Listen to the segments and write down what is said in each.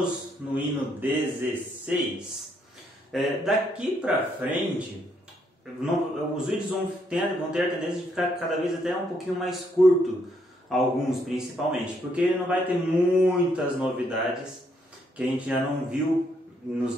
Chegamos no hino 16. Daqui para frente, os vídeos vão ter a tendência de ficar cada vez até um pouquinho mais curto, alguns principalmente, porque não vai ter muitas novidades que a gente já não viu,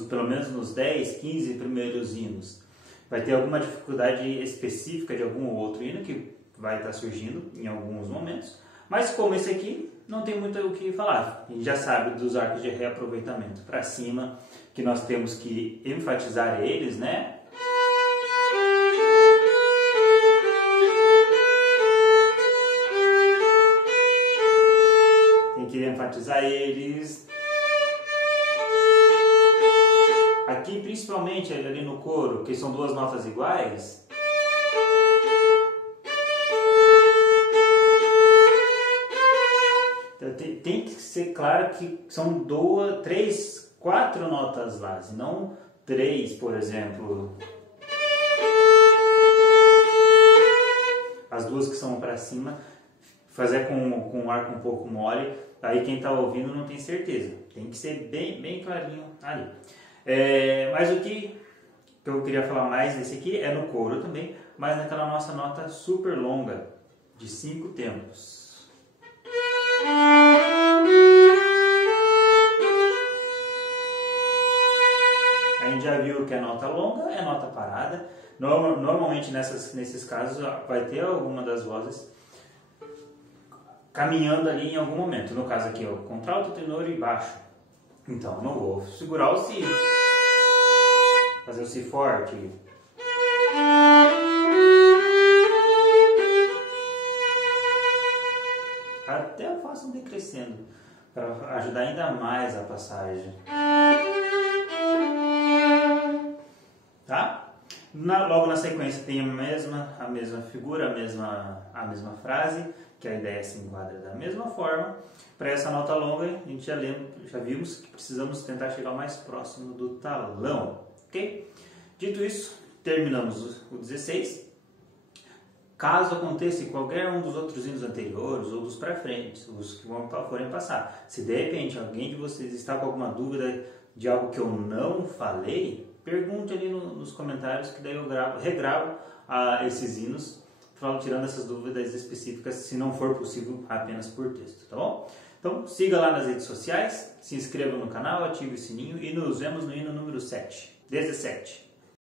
pelo menos nos 10, 15 primeiros hinos. Vai ter alguma dificuldade específica de algum outro hino que vai estar surgindo em alguns momentos, mas como esse aqui, não tem muito o que falar. A gente já sabe dos arcos de reaproveitamento para cima, que nós temos que enfatizar eles, né? Tem que enfatizar eles. Aqui, principalmente ali no coro, que são duas notas iguais. Tem que ser claro que são três, quatro notas lá, e não três, por exemplo. As duas que são para cima, fazer com um arco um pouco mole, aí quem está ouvindo não tem certeza. Tem que ser bem clarinho ali. Mas o que eu queria falar mais desse aqui é no coro também, mas naquela nossa nota super longa, de 5 tempos. A gente já viu que a nota longa é nota parada. Normalmente nesses casos vai ter alguma das vozes caminhando ali em algum momento. No caso aqui, contralto, tenor e baixo. Então, não vou segurar o si, fazer o si forte. Até eu faço um decrescendo para ajudar ainda mais a passagem. Tá? Logo na sequência tem a mesma figura, a mesma frase, que a ideia se enquadra da mesma forma. Para essa nota longa, a gente já vimos que precisamos tentar chegar o mais próximo do talão, ok? Dito isso, terminamos o 16. Caso aconteça qualquer um dos outros hinos anteriores ou dos pré-frentes, os que forem passar, se de repente alguém de vocês está com alguma dúvida de algo que eu não falei, pergunte ali nos comentários, que daí eu regravo esses hinos, tirando essas dúvidas específicas, se não for possível apenas por texto, tá bom? Então siga lá nas redes sociais, se inscreva no canal, ative o sininho e nos vemos no hino número 17.